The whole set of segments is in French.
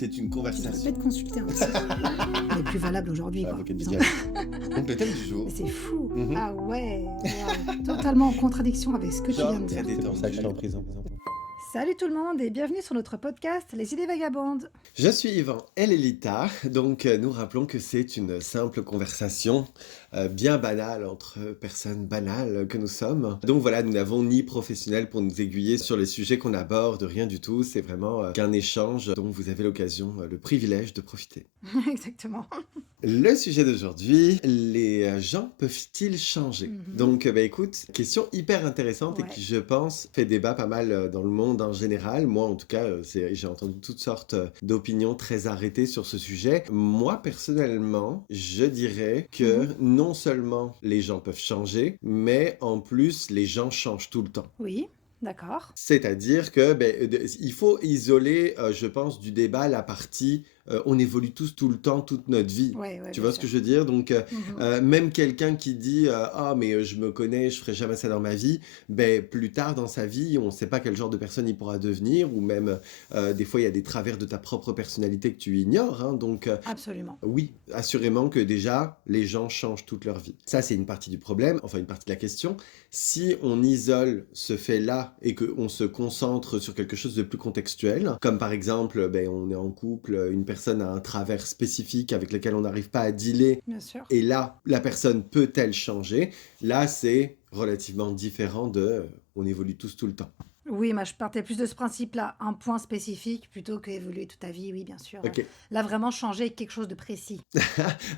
c'est une Tu devrais conversation. pas te consulter, hein. Elle est plus valable aujourd'hui, Ah, quoi. Pocket Disons. Dial. Donc le thème du jour. Mais c'est fou. Mhm. Ah ouais, waouh. Totalement en contradiction avec ce que tu Genre, viens de dire. très C'est pour ça que je suis en détendu. prison. Salut tout le monde et bienvenue sur notre podcast Les idées vagabondes. Je suis Yvan, elle est Lita, donc nous rappelons que c'est une simple conversation bien banale entre personnes banales que nous sommes. Donc voilà, nous n'avons ni professionnel pour nous aiguiller sur les sujets qu'on aborde, rien du tout, c'est vraiment qu'un échange dont vous avez l'occasion, le privilège de profiter. Exactement. Le sujet d'aujourd'hui, les gens peuvent-ils changer? Mhm. Donc, écoute, question hyper intéressante et Ouais. qui, je pense, fait débat pas mal dans le monde en général. Moi, en tout cas, j'ai entendu toutes sortes d'opinions très arrêtées sur ce sujet. Moi, personnellement, je dirais que non seulement les gens peuvent changer, mais en plus, les gens changent tout le temps. Oui, d'accord. C'est-à-dire que il faut isoler, je pense, du débat la partie on évolue tous tout le temps, toute notre vie. Ouais, Tu bien vois ce sûr. que je veux dire? Donc, Mhm. même quelqu'un qui dit ah, mais je me connais, je ferai jamais ça dans ma vie, ben, plus tard dans sa vie, on ne sait pas quel genre de personne il pourra devenir, ou même des fois, il y a des travers de ta propre personnalité que tu ignores. Hein, donc, Absolument. oui, assurément que déjà, les gens changent toute leur vie. Ça, c'est une partie du problème, enfin une partie de la question. Si on isole ce fait-là et qu'on se concentre sur quelque chose de plus contextuel, comme par exemple, ben, on est en couple, une personne a un travers spécifique avec lequel on n'arrive pas à dealer, Bien sûr. et là, la personne peut-elle changer? Là, c'est relativement différent de on évolue tous tout le temps. Oui, moi je partais plus de ce principe-là, un point spécifique plutôt qu'évoluer toute ta vie, oui, bien sûr. Ok. Là, vraiment changer quelque chose de précis.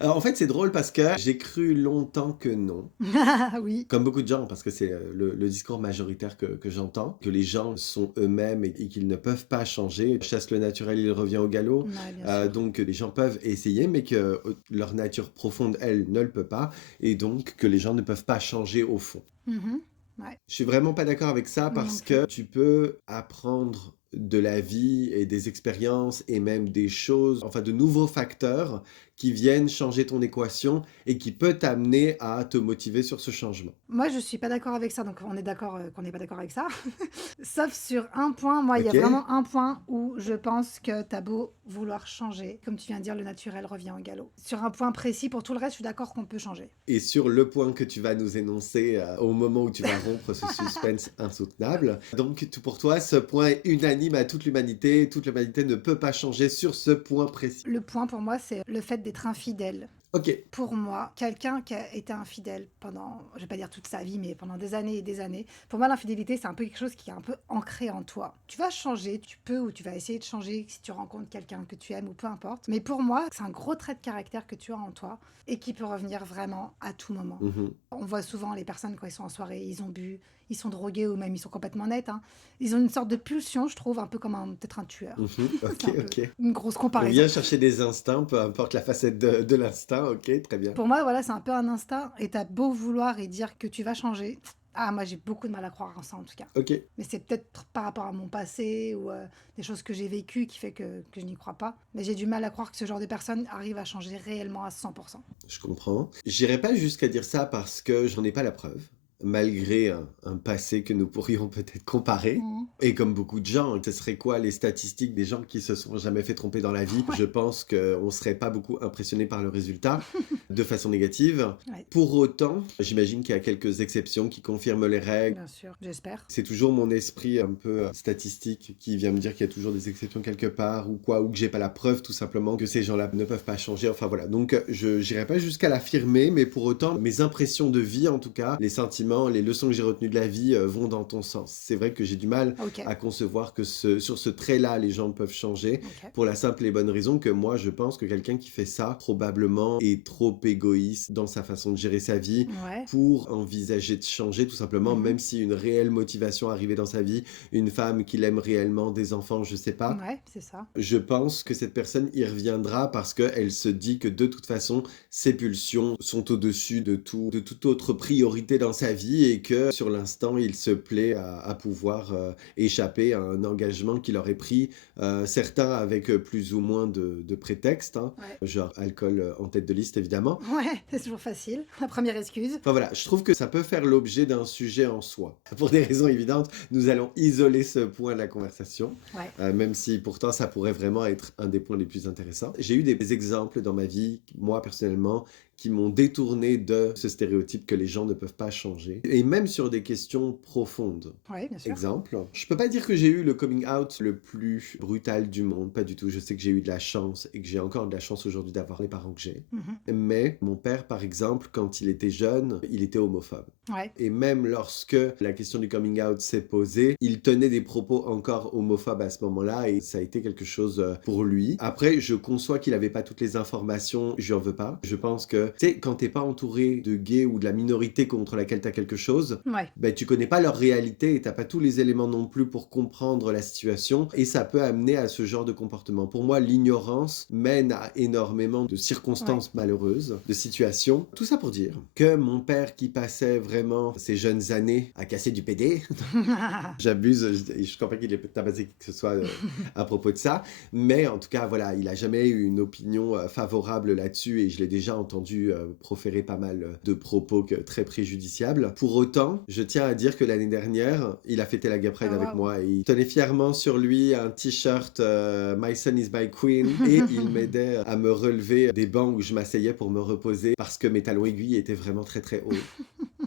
Alors, en fait, c'est drôle parce que j'ai cru longtemps que non. Oui, Comme beaucoup de gens, parce que c'est le discours majoritaire que j'entends, que les gens sont eux-mêmes et qu'ils ne peuvent pas changer. Chasse le naturel, il revient au galop. ouais, bien sûr. Donc les gens peuvent essayer, mais que leur nature profonde, elle, ne le peut pas. Et donc que les gens ne peuvent pas changer au fond. Mhm. Ouais, Je suis vraiment pas d'accord avec ça moi non parce plus. que tu peux apprendre de la vie et des expériences et même des choses, enfin de nouveaux facteurs qui viennent changer ton équation et qui peut t'amener à te motiver sur ce changement. Moi, je suis pas d'accord avec ça, donc on est d'accord qu'on n'est pas d'accord avec ça. Sauf sur un point, moi, il y a Ok? vraiment un point où je pense que t'as beau vouloir changer, comme tu viens de dire, le naturel revient au galop. Sur un point précis, pour tout le reste, je suis d'accord qu'on peut changer. Et sur le point que tu vas nous énoncer au moment où tu vas rompre ce suspense insoutenable. Donc pour toi, ce point est unanime à toute l'humanité. Toute l'humanité ne peut pas changer sur ce point précis. Le point pour moi, c'est le fait d'être infidèle. Ok. Pour moi, quelqu'un qui a été infidèle pendant, je vais pas dire toute sa vie, mais pendant des années et des années, pour moi, l'infidélité, c'est un peu quelque chose qui est un peu ancré en toi. Tu vas changer, tu peux ou tu vas essayer de changer si tu rencontres quelqu'un que tu aimes ou peu importe. Mais pour moi, c'est un gros trait de caractère que tu as en toi et qui peut revenir vraiment à tout moment. Mhm. On voit souvent les personnes quand ils sont en soirée, ils ont bu, ils sont drogués ou même ils sont complètement nets. Hein. Ils ont une sorte de pulsion, je trouve, un peu comme peut-être un tueur. Mhm. C'est Ok, un peu ok. une grosse On comparaison. vient chercher des instincts, peu importe la facette de l'instinct. Ok, très bien. Pour moi, voilà, c'est un peu un instinct. Et t'as beau vouloir et dire que tu vas changer. Ah, moi, j'ai beaucoup de mal à croire en ça, en tout cas. Ok. Mais c'est peut-être par rapport à mon passé ou des choses que j'ai vécues qui fait que je n'y crois pas. Mais j'ai du mal à croire que ce genre de personne arrive à changer réellement à 100%. Je comprends. J'irai pas jusqu'à dire ça parce que j'en ai pas la preuve, malgré un passé que nous pourrions peut-être comparer. Mhm. Et comme beaucoup de gens, ce serait quoi les statistiques des gens qui se sont jamais fait tromper dans la vie? Ouais. Je pense qu'on serait pas beaucoup impressionné par le résultat de façon négative. Ouais. Pour autant, j'imagine qu'il y a quelques exceptions qui confirment les règles. Bien sûr, j'espère. C'est toujours mon esprit un peu statistique qui vient me dire qu'il y a toujours des exceptions quelque part ou quoi, ou que j'ai pas la preuve tout simplement que ces gens-là ne peuvent pas changer. Enfin voilà, donc je n'irai pas jusqu'à l'affirmer, mais pour autant, mes impressions de vie en tout cas, les sentiments, les leçons que j'ai retenues de la vie vont dans ton sens. C'est vrai que j'ai du mal Ok. à concevoir que sur ce trait-là, les gens peuvent changer Ok. pour la simple et bonne raison que moi, je pense que quelqu'un qui fait ça, probablement, est trop égoïste dans sa façon de gérer sa vie Ouais. pour envisager de changer tout simplement, Mhm. même si une réelle motivation arrivait dans sa vie, une femme qu'il aime réellement, des enfants, je sais pas. Ouais, c'est ça. Je pense que cette personne y reviendra parce qu'elle se dit que de toute façon, ses pulsions sont au-dessus de toute autre priorité dans sa vie vie et que sur l'instant, il se plaît à pouvoir échapper à un engagement qu'il aurait pris, certains avec plus ou moins de prétextes, hein, Ouais. genre alcool en tête de liste évidemment. Ouais, c'est toujours facile. La première excuse. Enfin voilà, je trouve que ça peut faire l'objet d'un sujet en soi. Pour des raisons évidentes, nous allons isoler ce point de la conversation, Ouais. même si pourtant ça pourrait vraiment être un des points les plus intéressants. J'ai eu des exemples dans ma vie, moi personnellement, qui m'ont détourné de ce stéréotype que les gens ne peuvent pas changer, et même sur des questions profondes. Ouais, bien sûr. Exemple, je peux pas dire que j'ai eu le coming out le plus brutal du monde, pas du tout. Je sais que j'ai eu de la chance et que j'ai encore de la chance aujourd'hui d'avoir les parents que j'ai. Mhm. Mais mon père, par exemple, quand il était jeune, il était homophobe. Ouais. Et même lorsque la question du coming out s'est posée, il tenait des propos encore homophobes à ce moment-là et ça a été quelque chose pour lui. Après, je conçois qu'il n'avait pas toutes les informations, je lui en veux pas. Je pense que, tu sais, quand t'es pas entouré de gays ou de la minorité contre laquelle t'as quelque chose, Ouais. ben, tu connais pas leur réalité et t'as pas tous les éléments non plus pour comprendre la situation et ça peut amener à ce genre de comportement. Pour moi, l'ignorance mène à énormément de Ouais. circonstances malheureuses, de situations. Tout ça pour dire que mon père qui passait vraiment ses jeunes années à casser du PD, j'abuse, je crois pas qu'il ait tabassé qui que ce soit à propos de ça, mais en tout cas, voilà, il a jamais eu une opinion favorable là-dessus et je l'ai déjà entendu proférer pas mal de propos très préjudiciables. Pour autant, je tiens à dire que l'année dernière, il a fêté la Gay Pride Ah, avec waouh. moi et il tenait fièrement sur lui un t-shirt My son is my queen et il m'aidait à me relever des bancs où je m'asseyais pour me reposer parce que mes talons aiguilles étaient vraiment très très hauts.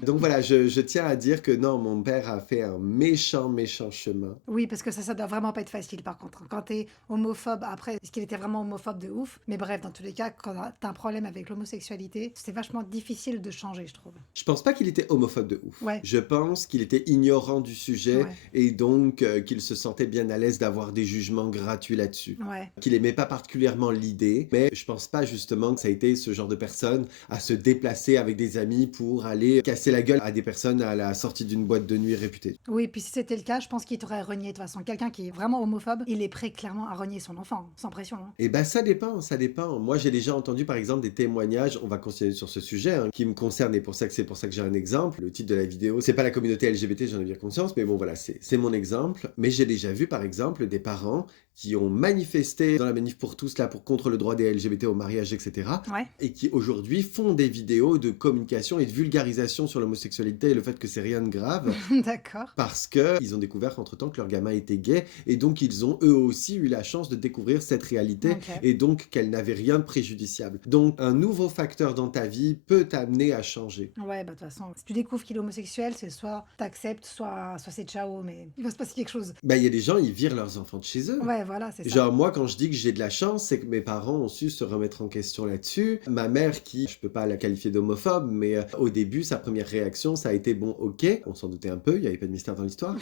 Donc voilà, je tiens à dire que non, mon père a fait un méchant, méchant chemin. Oui, parce que ça doit vraiment pas être facile par contre. Quand t'es homophobe, après, est-ce qu'il était vraiment homophobe de ouf? Mais bref, dans tous les cas, quand t'as un problème avec l'homosexualité, c'est vachement difficile de changer, je trouve. Je pense pas qu'il était homophobe de ouf. Ouais. Je pense qu'il était ignorant du sujet Ouais. et donc qu'il se sentait bien à l'aise d'avoir des jugements gratuits là-dessus. Ouais. Qu'il aimait pas particulièrement l'idée, mais je pense pas justement que ça a été ce genre de personne à se déplacer avec des amis pour aller casser la gueule à des personnes à la sortie d'une boîte de nuit réputée. Oui, puis si c'était le cas, je pense qu'il t'aurait renié de toute façon. Quelqu'un qui est vraiment homophobe, il est prêt clairement à renier son enfant, sans pression, hein. Eh ben ça dépend, ça dépend. Moi j'ai déjà entendu par exemple des témoignages, on va continuer sur ce sujet, hein, qui me concerne et c'est pour ça que j'ai un exemple. Le titre de la vidéo, c'est pas la communauté LGBT, j'en ai bien conscience, mais bon voilà, c'est mon exemple. Mais j'ai déjà vu par exemple des parents qui ont manifesté dans la manif pour tous là contre le droit des LGBT au mariage, etc. Ouais. Et qui aujourd'hui font des vidéos de communication et de vulgarisation sur l'homosexualité et le fait que c'est rien de grave. D'accord. Parce qu'ils ont découvert entre-temps que leur gamin était gay et donc ils ont eux aussi eu la chance de découvrir cette réalité Ok. et donc qu'elle n'avait rien de préjudiciable. Donc un nouveau facteur dans ta vie peut t'amener à changer. Ouais, bah de toute façon, si tu découvres qu'il est homosexuel, c'est soit t'acceptes, soit c'est ciao, mais il va se passer quelque chose. Ben, il y a des gens, ils virent leurs enfants de chez eux. Ouais, voilà, c'est ça. Genre moi quand je dis que j'ai de la chance, c'est que mes parents ont su se remettre en question là-dessus. Ma mère qui, je peux pas la qualifier d'homophobe, mais au début sa première réaction ça a été bon ok, on s'en doutait un peu, il y avait pas de mystère dans l'histoire,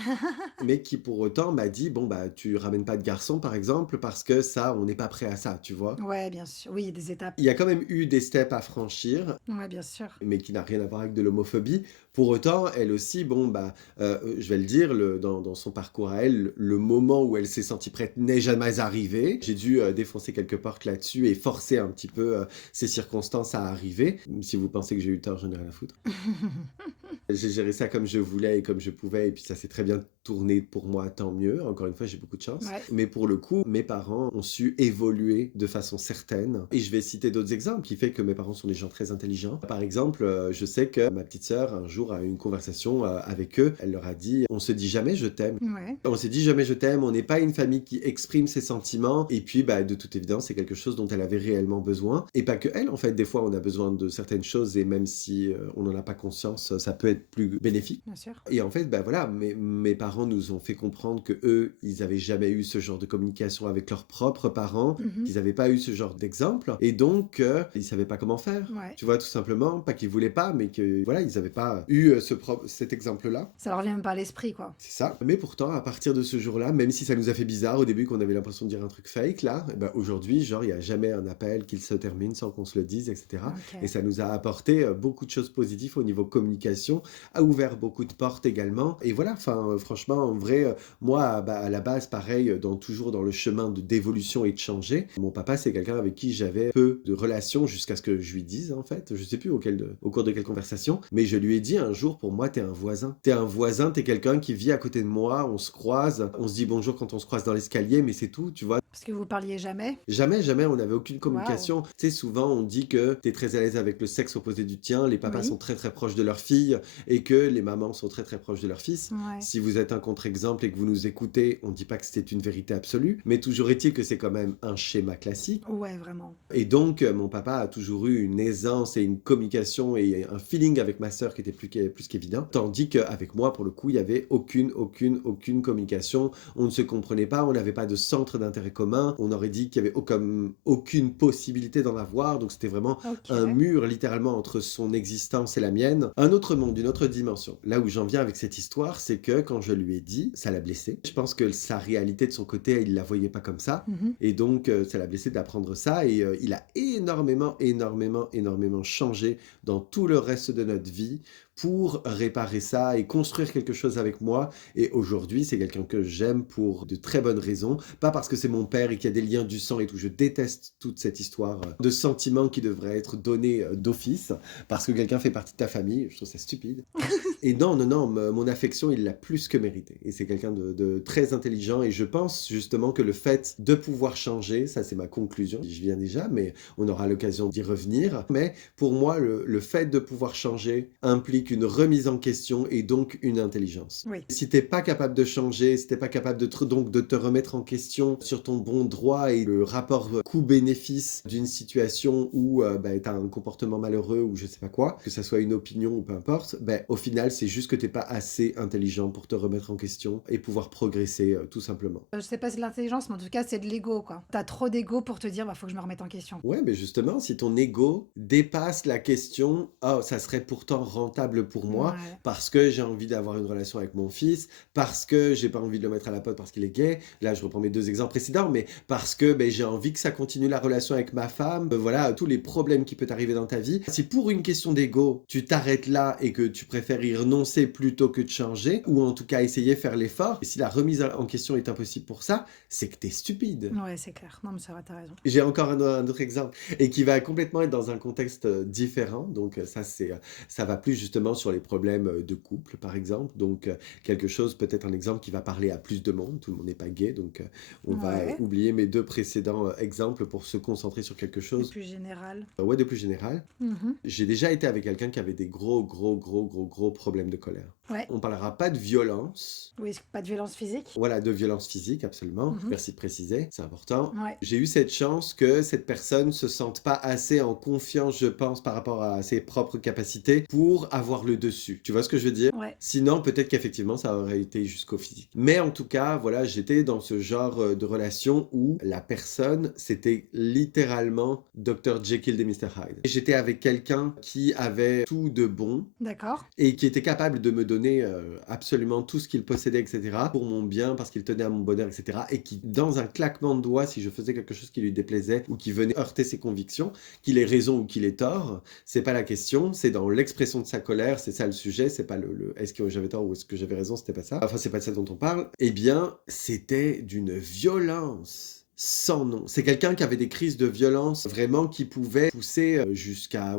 mais qui pour autant m'a dit bon bah tu ramènes pas de garçon par exemple parce que ça on n'est pas prêt à ça, tu vois. Ouais, bien sûr. Oui, il y a des étapes. Il y a quand même eu des steps à franchir, Ouais, bien sûr. mais qui n'a rien à voir avec de l'homophobie. Pour autant, elle aussi, bon, bah, je vais le dire, dans son parcours à elle, le moment où elle s'est sentie prête n'est jamais arrivé. J'ai dû défoncer quelques portes là-dessus et forcer un petit peu ces circonstances à arriver. Si vous pensez que j'ai eu tort, j'en ai rien à foutre. J'ai géré ça comme je voulais et comme je pouvais, et puis ça s'est très bien tourné pour moi, tant mieux. Encore une fois, j'ai beaucoup de chance. Ouais. Mais pour le coup, mes parents ont su évoluer de façon certaine. Et je vais citer d'autres exemples qui fait que mes parents sont des gens très intelligents. Par exemple, je sais que ma petite sœur, un jour, a eu une conversation avec eux. Elle leur a dit « On se dit jamais je t'aime ». Ouais. On s'est dit jamais je t'aime, on n'est pas une famille qui exprime ses sentiments, et puis bah, de toute évidence c'est quelque chose dont elle avait réellement besoin, et pas que elle en fait, des fois on a besoin de certaines choses et même si on n'en a pas conscience, ça peut être plus bénéfique. Bien sûr. Et en fait, bah voilà, mes parents nous ont fait comprendre que eux, ils avaient jamais eu ce genre de communication avec leurs propres parents, Mhm. qu'ils n'avaient pas eu ce genre d'exemple, et donc ils savaient pas comment faire. Ouais. Tu vois, tout simplement, pas qu'ils voulaient pas, mais que voilà, ils n'avaient pas eu cet exemple-là. Ça leur vient même pas à l'esprit, quoi. C'est ça. Mais pourtant, à partir de ce jour-là, même si ça nous a fait bizarre au début qu'on avait l'impression de dire un truc fake, là, eh ben aujourd'hui, genre, il n'y a jamais un appel qui se termine sans qu'on se le dise, etc. Ok. Et ça nous a apporté beaucoup de choses positives au niveau communication a ouvert beaucoup de portes également. Et voilà, enfin, franchement, en vrai, moi, bah, à la base, pareil, toujours dans le chemin d'évolution et de changer. Mon papa, c'est quelqu'un avec qui j'avais peu de relations jusqu'à ce que je lui dise, en fait. Je sais plus au cours de quelle conversation, mais je lui ai dit un jour, pour moi, t'es un voisin. T'es un voisin, t'es quelqu'un qui vit à côté de moi, on se croise, on se dit bonjour quand on se croise dans l'escalier, mais c'est tout, tu vois. Parce que vous parliez jamais? Jamais, jamais, on n'avait aucune Waouh! communication. Tu sais, souvent, on dit que tu es très à l'aise avec le sexe opposé du tien, les papas sont Oui, très, très proches de leurs filles et que les mamans sont très, très proches de leurs fils. ouais. Si vous êtes un contre-exemple et que vous nous écoutez, on ne dit pas que c'est une vérité absolue, mais toujours est-il que c'est quand même un schéma classique. Ouais, vraiment. Et donc, mon papa a toujours eu une aisance et une communication et un feeling avec ma sœur qui était plus qu'évident. Tandis qu'avec moi, pour le coup, il y avait aucune communication. On ne se comprenait pas, on n'avait pas de centre d'intérêt commun. On aurait dit qu'il y avait aucune possibilité d'en avoir. Donc, c'était vraiment un OK. mur, littéralement, entre son existence et la mienne. Un autre monde, une autre dimension. Là où j'en viens avec cette histoire, c'est que quand je lui ai dit, ça l'a blessé. Je pense que sa réalité de son côté, il la voyait pas comme ça. Mmh. Et donc, ça l'a blessé d'apprendre ça et il a énormément changé dans tout le reste de notre vie pour réparer ça et construire quelque chose avec moi. Et aujourd'hui, c'est quelqu'un que j'aime pour de très bonnes raisons. Pas parce que c'est mon père et qu'il y a des liens du sang et tout. Je déteste toute cette histoire de sentiments qui devraient être donnés d'office parce que quelqu'un fait partie de ta famille. Je trouve ça stupide. Et non, non, non, mon affection, il l'a plus que mérité. Et c'est quelqu'un de très intelligent. Et je pense justement que le fait de pouvoir changer, ça c'est ma conclusion, je viens déjà, mais on aura l'occasion d'y revenir. Mais pour moi, le fait de pouvoir changer implique une remise en question et donc une intelligence. Oui. Si t'es pas capable de changer, si t'es pas capable donc de te remettre en question sur ton bon droit et le rapport coût-bénéfice d'une situation où bah, tu as un comportement malheureux ou je sais pas quoi, que ça soit une opinion ou peu importe, bah, au final, c'est juste que t'es pas assez intelligent pour te remettre en question et pouvoir progresser tout simplement. Je sais pas si c'est de l'intelligence, mais en tout cas, c'est de l'ego, quoi. Tu trop d'ego pour te dire: «Bah, faut que je me remette en question». Ouais, mais justement, si ton ego dépasse la question, oh, ça serait pourtant rentable pour moi Ouais. parce que j'ai envie d'avoir une relation avec mon fils, parce que j'ai pas envie de le mettre à la pote parce qu'il est gay. Là, je reprends mes deux exemples précédents, mais parce que ben, j'ai envie que ça continue la relation avec ma femme. Voilà, tous les problèmes qui peuvent arriver dans ta vie. Si pour une question d'ego, tu t'arrêtes là et que tu préfères y renoncer plutôt que de changer, ou en tout cas essayer de faire l'effort, et si la remise en question est impossible pour ça, c'est que t'es stupide. Ouais, c'est clair. Non, mais c'est vrai, tu raison. J'ai encore un autre exemple et qui va complètement être dans un contexte différent. Donc, ça va plus justement sur les problèmes de couple, par exemple. Donc, quelque chose, peut-être un exemple qui va parler à plus de monde. Tout le monde n'est pas gay, donc on va Ouais, oublier mes deux précédents exemples pour se concentrer sur quelque c'est chose plus général. ouais, de plus général. Mmh. J'ai déjà été avec quelqu'un qui avait des gros problèmes de colère. Ouais. On parlera pas de violence, Oui, pas de violence physique? voilà, de violence physique, absolument. Mmh. Merci de préciser, c'est important. Ouais. J'ai eu cette chance que cette personne se sente pas assez en confiance, je pense, par rapport à ses propres capacités pour avoir le dessus. Tu vois ce que je veux dire? Ouais. Sinon, peut-être qu'effectivement, ça aurait été jusqu'au physique. Mais en tout cas, voilà, j'étais dans ce genre de relation où la personne, c'était littéralement Dr. Jekyll et Mr. Hyde. Et j'étais avec quelqu'un qui avait tout de bon, D'accord. et qui était capable de me donner absolument tout ce qu'il possédait, etc., pour mon bien, parce qu'il tenait à mon bonheur, etc., et qui, dans un claquement de doigts, si je faisais quelque chose qui lui déplaisait ou qui venait heurter ses convictions, qu'il ait raison ou qu'il ait tort, c'est pas la question, c'est dans l'expression de sa colère, c'est ça le sujet, c'est pas est-ce que j'avais tort ou est-ce que j'avais raison, c'était pas ça. Enfin, c'est pas de ça dont on parle. Eh bien, c'était d'une violence sans nom. C'est quelqu'un qui avait des crises de violence vraiment qui pouvaient pousser jusqu'à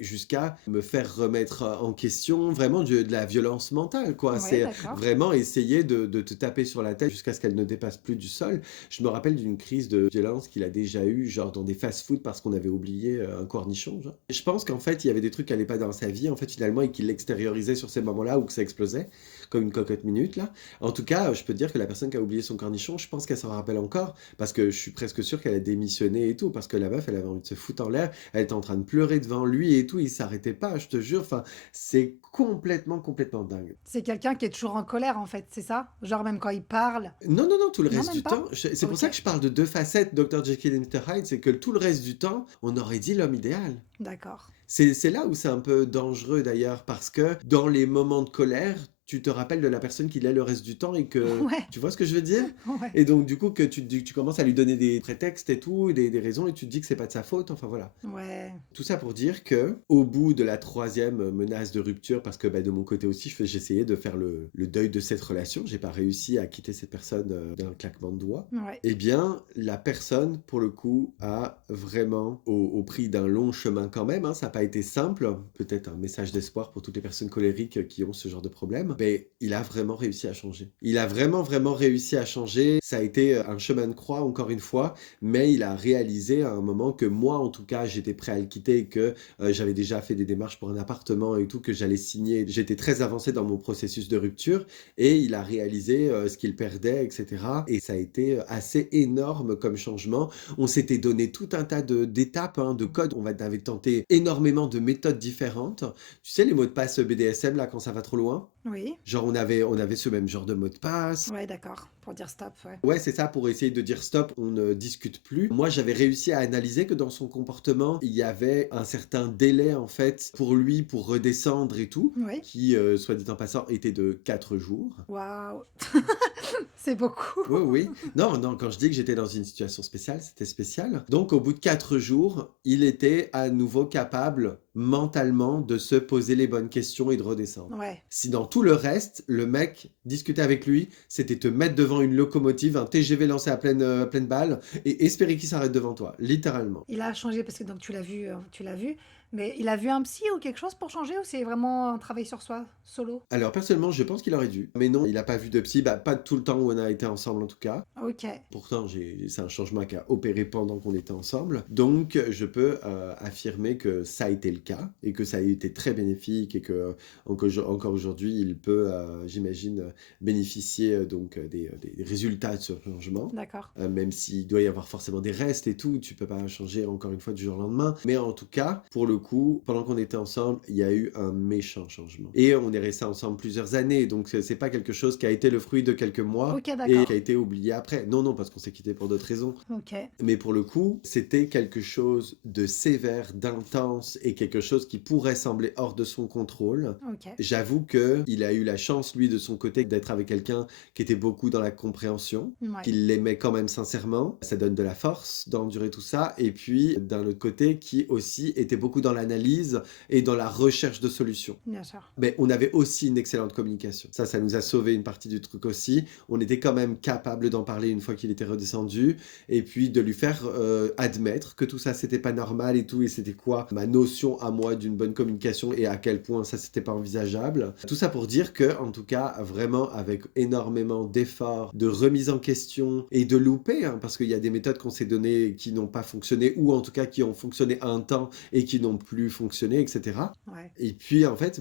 jusqu'à me faire remettre en question vraiment de la violence mentale quoi. Ouais, C'est d'accord. vraiment essayer de te taper sur la tête jusqu'à ce qu'elle ne dépasse plus du sol. Je me rappelle d'une crise de violence qu'il a déjà eu genre dans des fast-food parce qu'on avait oublié un cornichon genre. Je pense qu'en fait il y avait des trucs qui allaient pas dans sa vie en fait finalement et qu'il l'extériorisait sur ces moments-là où que ça explosait comme une cocotte minute là. En tout cas, je peux te dire que la personne qui a oublié son cornichon, je pense qu'elle s'en rappelle encore parce que je suis presque sûr qu'elle a démissionné et tout, parce que la meuf, elle avait envie de se foutre en l'air, elle était en train de pleurer devant lui et tout, il s'arrêtait pas, je te jure, enfin, c'est complètement dingue. C'est quelqu'un qui est toujours en colère, en fait, c'est ça? Genre même quand il parle? Non, non, non, tout le Non, reste même du pas? temps, c'est pour ça OK. que je parle de deux facettes, Dr. Jekyll et Mr. Hyde, c'est que tout le reste du temps, on aurait dit l'homme idéal. D'accord. C'est là où c'est un peu dangereux d'ailleurs, parce que dans les moments de colère, tu te rappelles de la personne qu'il est le reste du temps et que Ouais, tu vois ce que je veux dire? ouais, Et donc du coup que tu commences à lui donner des prétextes et tout, des raisons et tu te dis que c'est pas de sa faute, enfin voilà. ouais, Tout ça pour dire que, au bout de la troisième menace de rupture, parce que bah, de mon côté aussi, j'essayais de faire le deuil de cette relation, j'ai pas réussi à quitter cette personne d'un claquement de doigts. ouais. Eh bien, la personne, pour le coup, a vraiment, au prix d'un long chemin quand même, hein, ça n'a pas été simple, peut-être un message d'espoir pour toutes les personnes colériques qui ont ce genre de problème, mais il a vraiment réussi à changer. Il a vraiment, vraiment réussi à changer. Ça a été un chemin de croix, encore une fois, mais il a réalisé à un moment que moi, en tout cas, j'étais prêt à le quitter, que j'avais déjà fait des démarches pour un appartement et tout, que j'allais signer. J'étais très avancé dans mon processus de rupture et il a réalisé ce qu'il perdait, etc. Et ça a été assez énorme comme changement. On s'était donné tout un tas d'étapes, hein, de codes. On avait tenté énormément de méthodes différentes. Tu sais, les mots de passe BDSM, là, quand ça va trop loin. Oui, Genre, on avait ce même genre de mot de passe. ouais, d'accord, pour dire stop, ouais. Ouais, c'est ça, pour essayer de dire stop, on ne discute plus. Moi, j'avais réussi à analyser que dans son comportement, il y avait un certain délai, en fait, pour lui, pour redescendre et tout, Oui, qui, soit dit en passant, était de 4 jours. waouh, c'est beaucoup. Oui, oui. Non, non, quand je dis que j'étais dans une situation spéciale, c'était spécial. Donc, au bout de 4 jours, il était à nouveau capable, mentalement, de se poser les bonnes questions et de redescendre. Ouais, Si dans tout le reste, le mec, discuter avec lui, c'était te mettre devant une locomotive, un TGV lancé à pleine balle, et espérer qu'il s'arrête devant toi, littéralement. il a changé parce que donc tu l'as vu, mais il a vu un psy ou quelque chose pour changer ou c'est vraiment un travail sur soi, solo? Alors, personnellement, je pense qu'il aurait dû. Mais non, il n'a pas vu de psy, bah, pas tout le temps où on a été ensemble en tout cas. Ok, Pourtant, c'est un changement qui a opéré pendant qu'on était ensemble. Donc, je peux affirmer que ça a été le cas et que ça a été très bénéfique et que encore aujourd'hui, il peut, j'imagine, bénéficier donc des résultats de ce changement. d'accord. Même s'il doit y avoir forcément des restes et tout, tu peux pas changer encore une fois du jour au lendemain. Mais en tout cas, pour le coup, pendant qu'on était ensemble, il y a eu un méchant changement. Et on est resté ensemble plusieurs années, donc c'est pas quelque chose qui a été le fruit de quelques mois Ok, et qui a d'accord. été oublié après. Non, non, parce qu'on s'est quitté pour d'autres raisons. Ok, Mais pour le coup, c'était quelque chose de sévère, d'intense et quelque chose qui pourrait sembler hors de son contrôle. ok. J'avoue que il a eu la chance, lui, de son côté, d'être avec quelqu'un qui était beaucoup dans la compréhension, Ouais, qu'il l'aimait quand même sincèrement. Ça donne de la force d'endurer tout ça. Et puis, d'un autre côté, qui aussi était beaucoup dans l'analyse et dans la recherche de solutions. bien sûr. Mais on avait aussi une excellente communication. Ça nous a sauvé une partie du truc aussi. On était quand même capable d'en parler une fois qu'il était redescendu et puis de lui faire admettre que tout ça c'était pas normal et tout, et c'était quoi ma notion à moi d'une bonne communication et à quel point ça c'était pas envisageable. Tout ça pour dire que, en tout cas, vraiment avec énormément d'efforts, de remise en question et de louper, hein, parce qu'il y a des méthodes qu'on s'est données qui n'ont pas fonctionné ou en tout cas qui ont fonctionné un temps et qui n'ont plus fonctionné, etc. Ouais, Et puis en fait,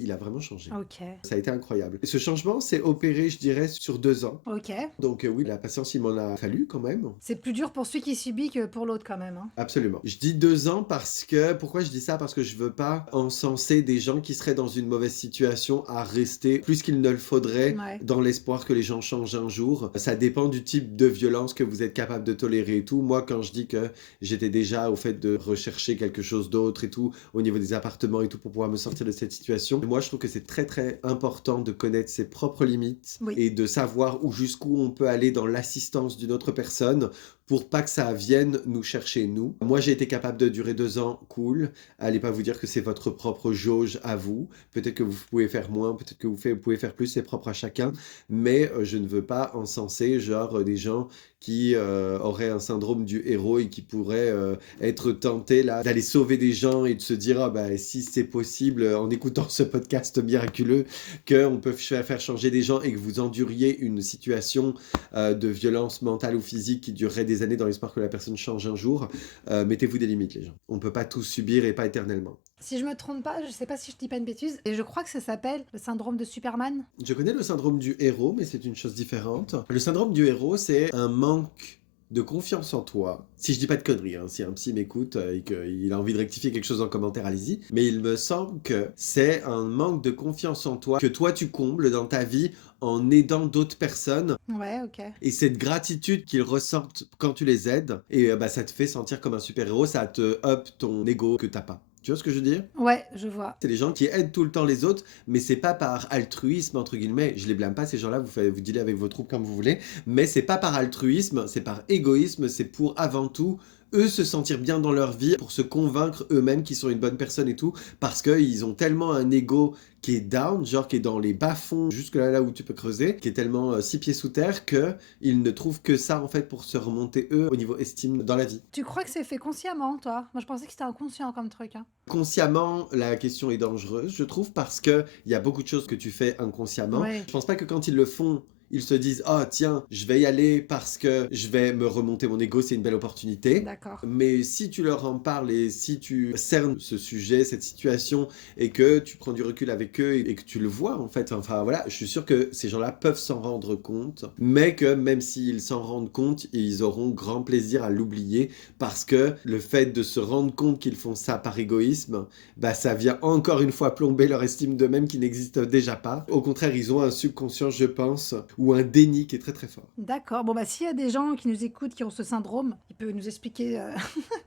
il a vraiment changé. ok, Ça a été incroyable. Et ce changement s'est opéré, je dirais, sur 2 ans. ok. Donc oui, la patience, il m'en a fallu quand même. C'est plus dur pour celui qui subit que pour l'autre quand même, hein. Absolument. Je dis 2 ans parce que... Pourquoi je dis ça? Parce que je veux pas encenser des gens qui seraient dans une mauvaise situation à rester plus qu'il ne le faudrait Ouais, dans l'espoir que les gens changent un jour. Ça dépend du type de violence que vous êtes capable de tolérer et tout. Moi, quand je dis que j'étais déjà au fait de rechercher quelque chose d'autre et tout, au niveau des appartements et tout, pour pouvoir me sortir de cette situation, moi, je trouve que c'est très, très important de connaître ses propres limites oui, et de savoir où jusqu'où on peut aller dans l'assistance d'une autre personne pour pas que ça vienne nous chercher nous. Moi, j'ai été capable de durer 2 ans, cool. Allez pas vous dire que c'est votre propre jauge à vous. Peut-être que vous pouvez faire moins, peut-être que vous pouvez faire plus, c'est propre à chacun. Mais je ne veux pas encenser genre des gens qui auraient un syndrome du héros et qui pourraient être tentés là d'aller sauver des gens et de se dire ah bah si c'est possible en écoutant ce podcast miraculeux qu'on peut faire changer des gens et que vous enduriez une situation de violence mentale ou physique qui durerait des années dans l'espoir que la personne change un jour, mettez-vous des limites les gens. On peut pas tout subir et pas éternellement. si je me trompe pas, je sais pas si je dis pas une bêtise, et je crois que ça s'appelle le syndrome de Superman. Je connais le syndrome du héros, mais c'est une chose différente. Le syndrome du héros, c'est un manque de confiance en toi. Si je dis pas de conneries, hein, si un psy m'écoute et qu'il a envie de rectifier quelque chose en commentaire, allez-y. Mais il me semble que c'est un manque de confiance en toi que toi tu combles dans ta vie en aidant d'autres personnes. Ouais, ok. Et cette gratitude qu'ils ressentent quand tu les aides, et ça te fait sentir comme un super-héros, ça te up ton ego que t'as pas. Tu vois ce que je veux dire? Ouais, je vois. C'est les gens qui aident tout le temps les autres, mais c'est pas par «altruisme» entre guillemets. Je les blâme pas ces gens-là, vous dealez avec vos troubles comme vous voulez, mais c'est pas par altruisme, c'est par égoïsme, c'est pour avant tout, eux se sentir bien dans leur vie, pour se convaincre eux-mêmes qu'ils sont une bonne personne et tout, parce qu'ils ont tellement un ego qui est down, genre qui est dans les bas-fonds, jusque là où tu peux creuser, qui est tellement 6 pieds sous terre qu'ils ne trouvent que ça en fait pour se remonter eux au niveau estime dans la vie. Tu crois que c'est fait consciemment, toi? Moi, je pensais que c'était inconscient comme truc, hein. Consciemment, la question est dangereuse, je trouve, parce qu'il y a beaucoup de choses que tu fais inconsciemment. Ouais, Je pense pas que quand ils le font, ils se disent: «Ah tiens, je vais y aller parce que je vais me remonter mon ego, c'est une belle opportunité». d'accord. Mais si tu leur en parles et si tu cernes ce sujet, cette situation et que tu prends du recul avec eux et que tu le vois en fait, enfin voilà, je suis sûr que ces gens-là peuvent s'en rendre compte, mais que même s'ils s'en rendent compte, ils auront grand plaisir à l'oublier parce que le fait de se rendre compte qu'ils font ça par égoïsme, bah ça vient encore une fois plomber leur estime d'eux-mêmes qui n'existe déjà pas. Au contraire, ils ont un subconscient, je pense, ou un déni qui est très très fort. D'accord. Bon, bah, s'il y a des gens qui nous écoutent, qui ont ce syndrome, ils peuvent nous expliquer,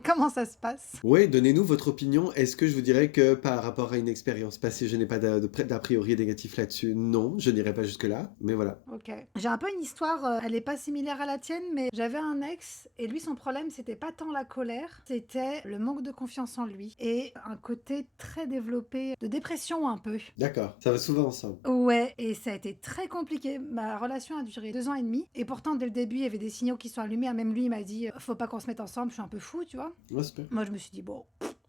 comment ça se passe? Oui, donnez-nous votre opinion. Est-ce que je vous dirais que par rapport à une expérience passée, je n'ai pas d'a priori négatif là-dessus? Non, je n'irai pas jusque-là, mais voilà. OK. J'ai un peu une histoire, elle est pas similaire à la tienne, mais j'avais un ex et lui, son problème, c'était pas tant la colère, c'était le manque de confiance en lui et un côté très développé de dépression un peu. D'accord, ça va souvent ensemble. Ouais, et ça a été très compliqué. Ma relation a duré 2 ans et demi et pourtant dès le début, il y avait des signaux qui sont allumés. Même lui, il m'a dit: «Faut pas qu'on se mette ensemble, je suis un peu fou», tu vois? Ouais, super. Moi, je me suis dit: «Bon,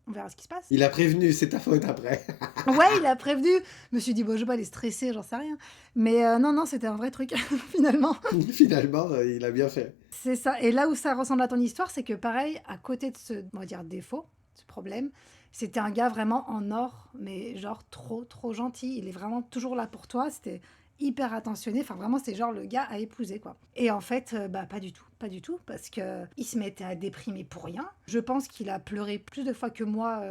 on verra ce qui se passe». Il a prévenu, c'est ta faute après. Ouais, il a prévenu. Je me suis dit: «Bon, je sais pas, il est stressé, j'en sais rien». Mais non, non, c'était un vrai truc finalement. Finalement, il a bien fait. C'est ça et là où ça ressemble à ton histoire, c'est que pareil, à côté de ce, on va dire, défaut, ce problème, c'était un gars vraiment en or, mais genre trop, trop gentil. Il est vraiment toujours là pour toi. C'était hyper attentionné. Enfin, vraiment, c'est genre le gars à épouser, quoi. Et en fait, bah, pas du tout. Pas du tout, parce que il se mettait à déprimer pour rien. Je pense qu'il a pleuré plus de fois que moi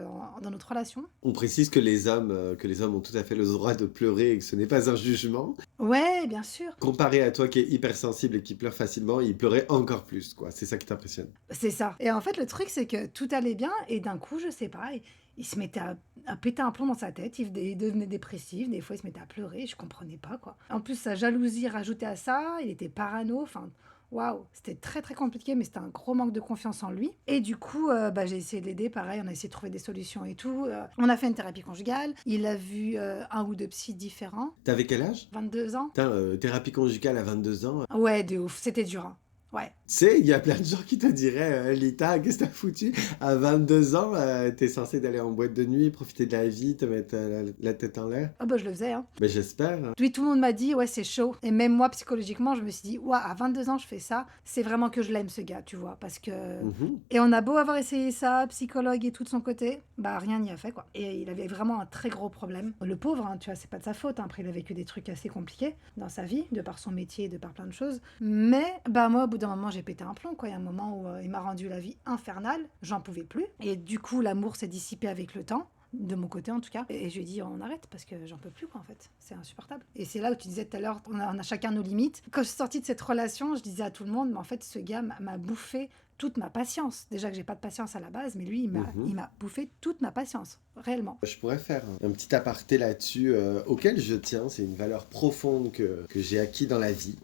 dans notre relation. On précise que les hommes ont tout à fait le droit de pleurer et que ce n'est pas un jugement. Ouais, bien sûr. Comparé à toi qui es hypersensible et qui pleure facilement, il pleurait encore plus, quoi. C'est ça qui t'impressionne. C'est ça. Et en fait, le truc, c'est que tout allait bien et d'un coup, je sais pas, il se mettait à péter un plomb dans sa tête, il devenait dépressif, des fois il se mettait à pleurer, je comprenais pas quoi. En plus, sa jalousie rajoutait à ça, il était parano, enfin, waouh, c'était très très compliqué, mais c'était un gros manque de confiance en lui. Et du coup, bah, j'ai essayé de l'aider, pareil, on a essayé de trouver des solutions et tout. On a fait une thérapie conjugale, il a vu un ou deux psys différents, T'avais quel âge? 22 ans. Putain, thérapie conjugale à 22 ans. Ouais, de ouf, c'était dur, hein. Ouais. Tu sais, il y a plein de gens qui te diraient, Lita, qu'est-ce que t'as foutu? À 22 ans, t'es censé d'aller en boîte de nuit, profiter de la vie, te mettre la tête en l'air. Ah bah je le faisais, hein. Mais j'espère, hein. Puis tout le monde m'a dit: «Ouais, c'est chaud» et même moi, psychologiquement, je me suis dit: «Ouah, à 22 ans, je fais ça, c'est vraiment que je l'aime ce gars», tu vois? Parce que Mhm. et on a beau avoir essayé ça, psychologue et tout de son côté, bah, rien n'y a fait, quoi et il avait vraiment un très gros problème. Le pauvre, hein, tu vois, c'est pas de sa faute, hein. Après, il a vécu des trucs assez compliqués dans sa vie, de par son métier, de par plein de choses. Mais bah, moi, au bout d'un moment, j'ai pété un plomb, quoi. Il y a un moment où, il m'a rendu la vie infernale, j'en pouvais plus et du coup, l'amour s'est dissipé avec le temps. De mon côté en tout cas. Et je lui ai dit on arrête parce que j'en peux plus quoi en fait. C'est insupportable. Et c'est là où tu disais tout à l'heure, on a chacun nos limites. Quand je suis sortie de cette relation, je disais à tout le monde, mais en fait ce gars m'a bouffé toute ma patience. Déjà que j'ai pas de patience à la base, mais lui Mhm. il m'a bouffé toute ma patience. Réellement. Je pourrais faire un petit aparté là-dessus, auquel je tiens. C'est une valeur profonde que j'ai acquis dans la vie,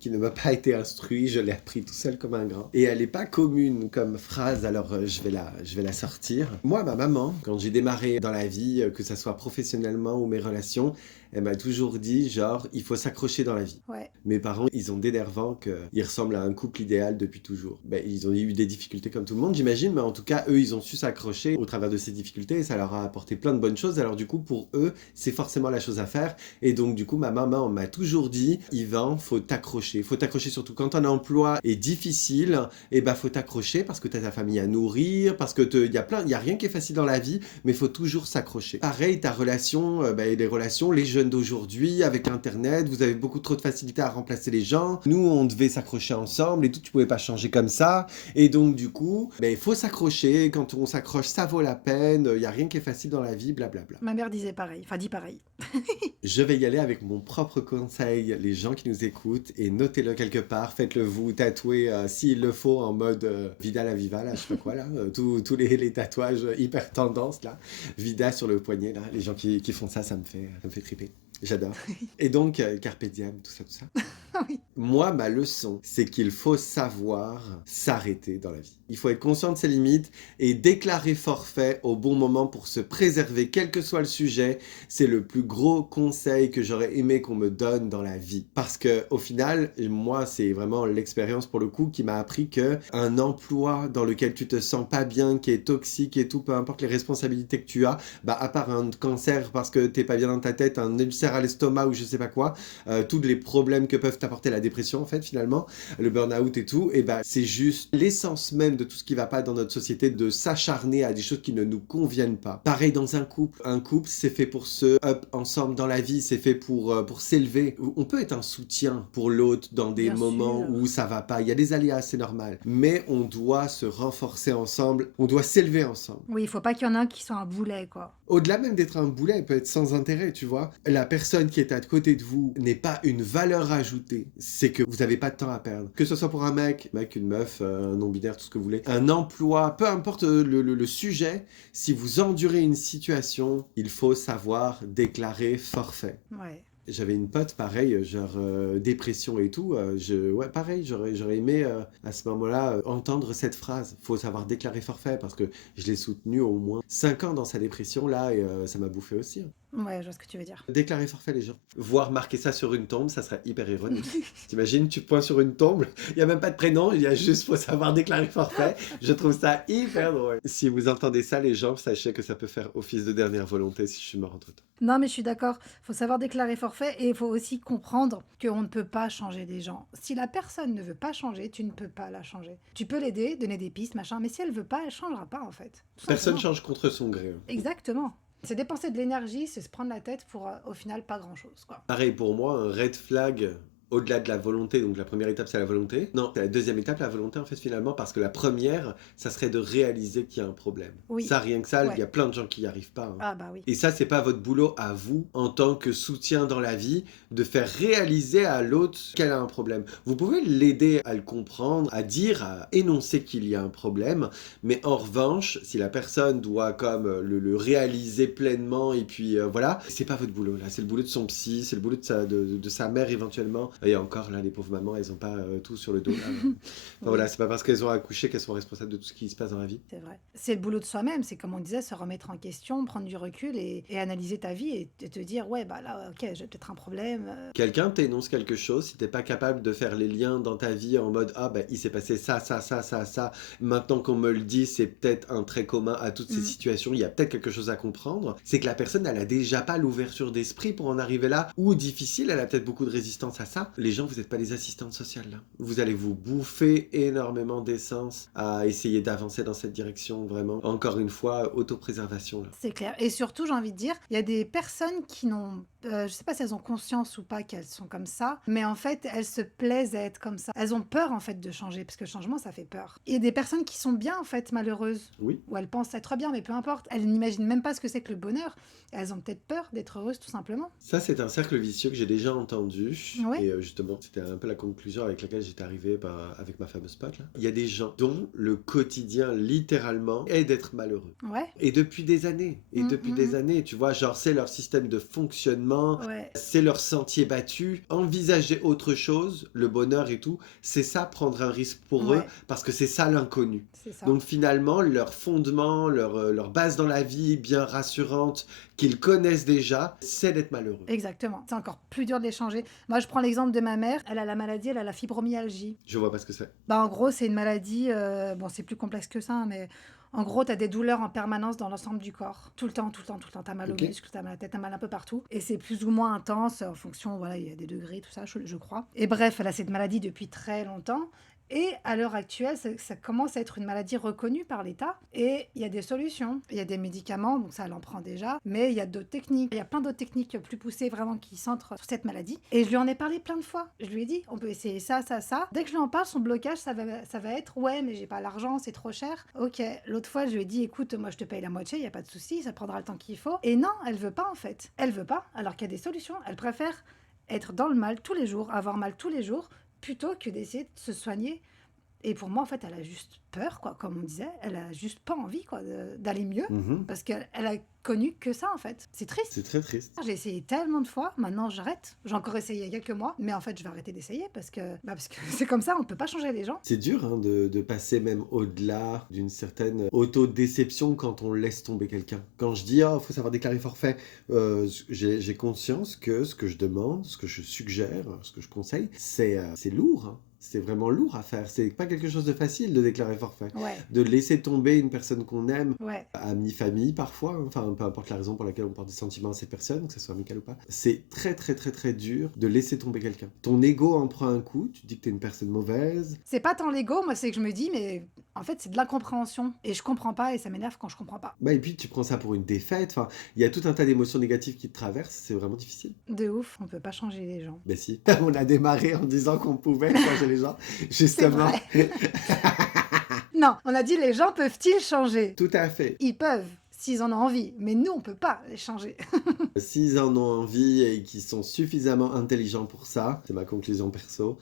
qui ne m'a pas été instruit, je l'ai appris tout seul comme un grand. Et elle n'est pas commune comme phrase, alors je vais la sortir. Moi, ma maman, quand j'ai démarré dans la vie, que ça soit professionnellement ou mes relations, elle m'a toujours dit, genre, il faut s'accrocher dans la vie. Ouais. Mes parents, ils ont d'énervant qu'ils ressemblent à un couple idéal depuis toujours. Ben, ils ont eu des difficultés comme tout le monde, j'imagine, mais en tout cas, eux, ils ont su s'accrocher au travers de ces difficultés et ça leur a apporté plein de bonnes choses. Alors du coup, pour eux, c'est forcément la chose à faire. Et donc, du coup, ma maman m'a toujours dit, Yvan, faut t'accrocher. Faut t'accrocher surtout quand un emploi est difficile, et ben, faut t'accrocher parce que t'as ta famille à nourrir, parce que il y a rien qui est facile dans la vie, mais faut toujours s'accrocher. Pareil, ta relation, les relations, les jeunesses, jeunes d'aujourd'hui, avec internet, vous avez beaucoup trop de facilité à remplacer les gens. Nous, on devait s'accrocher ensemble et tout, tu pouvais pas changer comme ça. Et donc, du coup, ben, il faut s'accrocher. Quand on s'accroche, ça vaut la peine. Il y a rien qui est facile dans la vie, blablabla. Ma mère disait pareil, enfin dit pareil. Je vais y aller avec mon propre conseil, les gens qui nous écoutent, et notez-le quelque part, faites-le vous, tatouez s'il le faut en mode Vida la Viva, là, je sais pas quoi, là, tous les tatouages hyper tendance, là, Vida sur le poignet, là, les gens qui font ça, ça me fait triper. J'adore. Et donc, Carpe Diem, tout ça, tout ça. Oui. Moi, ma leçon, c'est qu'il faut savoir s'arrêter dans la vie. Il faut être conscient de ses limites et déclarer forfait au bon moment pour se préserver, quel que soit le sujet. C'est le plus gros conseil que j'aurais aimé qu'on me donne dans la vie. Parce que au final, moi, c'est vraiment l'expérience pour le coup qui m'a appris que un emploi dans lequel tu te sens pas bien, qui est toxique et tout, peu importe les responsabilités que tu as, bah à part un cancer parce que t'es pas bien dans ta tête, un ulcère à l'estomac ou je sais pas quoi, tous les problèmes que peuvent t'apporter la dépression en fait finalement, le burn-out et tout, et bah c'est juste l'essence même de tout ce qui va pas dans notre société, de s'acharner à des choses qui ne nous conviennent pas. Pareil dans un couple c'est fait pour se up ensemble dans la vie, c'est fait pour s'élever. On peut être un soutien pour l'autre dans des Bien moments sûr. où ça va pas, il y a des aléas, c'est normal, mais on doit se renforcer ensemble, on doit s'élever ensemble. Oui, il faut pas qu'il y en a un qui soit un boulet, quoi. Au-delà même d'être un boulet, elle peut être sans intérêt, tu vois. La personne qui est à côté de vous n'est pas une valeur ajoutée. C'est que vous n'avez pas de temps à perdre. Que ce soit pour un mec, une meuf, un non-binaire, tout ce que vous voulez. Un emploi, peu importe le sujet, si vous endurez une situation, il faut savoir déclarer forfait. Ouais. J'avais une pote pareil, genre dépression et tout. Ouais, pareil, j'aurais aimé à ce moment-là entendre cette phrase. Faut savoir déclarer forfait parce que je l'ai soutenu au moins 5 ans dans sa dépression là et ça m'a bouffé aussi, hein. Ouais, je vois ce que tu veux dire. Déclarer forfait les gens. Voir marquer ça sur une tombe, ça serait hyper ironique. T'imagines, tu pointes sur une tombe, il n'y a même pas de prénom, il y a juste faut savoir déclarer forfait. Je trouve ça hyper drôle. Si vous entendez ça les gens, sachez que ça peut faire office de dernière volonté si je suis mort entre temps. Non, mais je suis d'accord. Il faut savoir déclarer forfait et il faut aussi comprendre qu'on ne peut pas changer des gens. Si la personne ne veut pas changer, tu ne peux pas la changer. Tu peux l'aider, donner des pistes, machin, mais si elle veut pas, elle changera pas en fait. Tout Personne simplement. change contre son gré, hein. Exactement. C'est dépenser de l'énergie, c'est se prendre la tête pour au final pas grand-chose, quoi. Pareil pour moi, un red flag, au-delà de la volonté, donc la première étape c'est la volonté. Non, c'est la deuxième étape, la volonté en fait finalement, parce que la première, ça serait de réaliser qu'il y a un problème. Oui. Ça, rien que ça, il y Ouais. a plein de gens qui n'y arrivent pas, hein. Ah bah oui. Et ça, c'est pas votre boulot à vous, en tant que soutien dans la vie, de faire réaliser à l'autre qu'elle a un problème. Vous pouvez l'aider à le comprendre, à dire, à énoncer qu'il y a un problème, mais en revanche, si la personne doit comme le réaliser pleinement, et puis voilà, c'est pas votre boulot là, c'est le boulot de son psy, c'est le boulot de sa mère éventuellement. Et encore là, les pauvres mamans, elles ont pas tout sur le dos là. Enfin, Oui. voilà, c'est pas parce qu'elles ont accouché qu'elles sont responsables de tout ce qui se passe dans la vie. C'est vrai. C'est le boulot de soi-même, c'est comme on disait, se remettre en question, prendre du recul et analyser ta vie et te dire, ouais, bah là, ok, j'ai peut-être un problème. Quelqu'un t'énonce quelque chose, si t'es pas capable de faire les liens dans ta vie en mode ah bah il s'est passé ça, ça, ça, ça, ça, maintenant qu'on me le dit, c'est peut-être un trait commun à toutes ces situations, il y a peut-être quelque chose à comprendre, c'est que la personne elle a déjà pas l'ouverture d'esprit pour en arriver là, ou difficile, elle a peut-être beaucoup de résistance à ça. Les gens, vous n'êtes pas des assistantes sociales là. Vous allez vous bouffer énormément d'essence à essayer d'avancer dans cette direction, vraiment. Encore une fois, autopréservation là. C'est clair. Et surtout, j'ai envie de dire, il y a des personnes qui n'ont, je sais pas si elles ont conscience ou pas qu'elles sont comme ça, mais en fait, elles se plaisent à être comme ça. Elles ont peur en fait de changer, parce que le changement, ça fait peur. Il y a des personnes qui sont bien en fait malheureuses, Oui. ou elles pensent être bien, mais peu importe. Elles n'imaginent même pas ce que c'est que le bonheur. Elles ont peut-être peur d'être heureuses tout simplement. Ça, c'est un cercle vicieux que j'ai déjà entendu. Ouais. Et justement, c'était un peu la conclusion avec laquelle j'étais arrivé avec ma fameuse pote. Là. Il y a des gens dont le quotidien, littéralement, est d'être malheureux. Ouais. Et depuis des années. Des années, tu vois, genre, c'est leur système de fonctionnement, Ouais. c'est leur sentier battu. Envisager autre chose, le bonheur et tout, c'est ça, prendre un risque pour eux, Ouais. parce que c'est ça l'inconnu. C'est ça. Donc finalement, leur fondement, leur base dans la vie, bien rassurante, qu'ils connaissent déjà, c'est d'être malheureux. Exactement. C'est encore plus dur de les changer. Moi, je prends l'exemple de ma mère. Elle a la maladie, elle a la fibromyalgie. Je vois pas ce que c'est. Bah, en gros, c'est une maladie, bon, c'est plus complexe que ça, hein, mais en gros, tu as des douleurs en permanence dans l'ensemble du corps. Tout le temps, tout le temps, tout le temps. Tu as mal Ok. aux muscles, tu as mal à la tête, tu as mal un peu partout. Et c'est plus ou moins intense en fonction, voilà, il y a des degrés, tout ça, je crois. Et bref, elle a cette maladie depuis très longtemps. Et à l'heure actuelle, ça commence à être une maladie reconnue par l'État et il y a des solutions. Il y a des médicaments, donc ça elle en prend déjà, mais il y a d'autres techniques. Il y a plein d'autres techniques plus poussées vraiment qui centrent sur cette maladie. Et je lui en ai parlé plein de fois. Je lui ai dit, on peut essayer ça, ça, ça. Dès que je lui en parle, son blocage, ça va être, ouais, mais j'ai pas l'argent, c'est trop cher. Ok, l'autre fois, je lui ai dit, écoute, moi je te paye la moitié, il y a pas de souci, ça prendra le temps qu'il faut. Et non, elle veut pas en fait. Elle veut pas, alors qu'il y a des solutions. Elle préfère être dans le mal tous les jours, avoir mal tous les jours, plutôt que d'essayer de se soigner. Et pour moi, en fait, elle a juste peur, quoi, comme on disait. Elle a juste pas envie, quoi, d'aller mieux. Mhm. Parce qu'elle a connu que ça, en fait. C'est C'est triste. très triste. J'ai essayé tellement de fois, maintenant j'arrête. J'ai encore essayé il y a quelques mois, mais en fait, je vais arrêter d'essayer parce que c'est comme ça, on peut pas changer les gens. C'est dur hein, de passer même au-delà d'une certaine autodéception quand on laisse tomber quelqu'un. Quand je dis, oh, faut savoir déclarer forfait, j'ai conscience que ce que je demande, ce que je suggère, ce que je conseille, c'est lourd. Hein. C'est vraiment lourd à faire. C'est pas quelque chose de facile de déclarer forfait. Ouais, De laisser tomber une personne qu'on aime, ouais. amis, famille parfois, hein, enfin peu importe la raison pour laquelle on porte des sentiments à cette personne, que ce soit amical ou pas. C'est très très très très dur de laisser tomber quelqu'un. Ton ego en prend un coup, tu te dis que t'es une personne mauvaise. C'est pas tant l'ego, moi, c'est que je me dis, mais en fait, c'est de l'incompréhension. Et je comprends pas, et ça m'énerve quand je comprends pas. Bah, et puis tu prends ça pour une défaite, enfin, il y a tout un tas d'émotions négatives qui te traversent, c'est vraiment difficile. De ouf, on peut pas changer les gens. Ben si, on a démarré en disant qu'on pouvait changer les gens, C'est justement. vrai. Non, on a dit les gens peuvent-ils changer? Tout à fait. Ils peuvent, s'ils en ont envie, mais nous, on peut pas les changer. S'ils en ont envie et qu'ils sont suffisamment intelligents pour ça, c'est ma conclusion perso,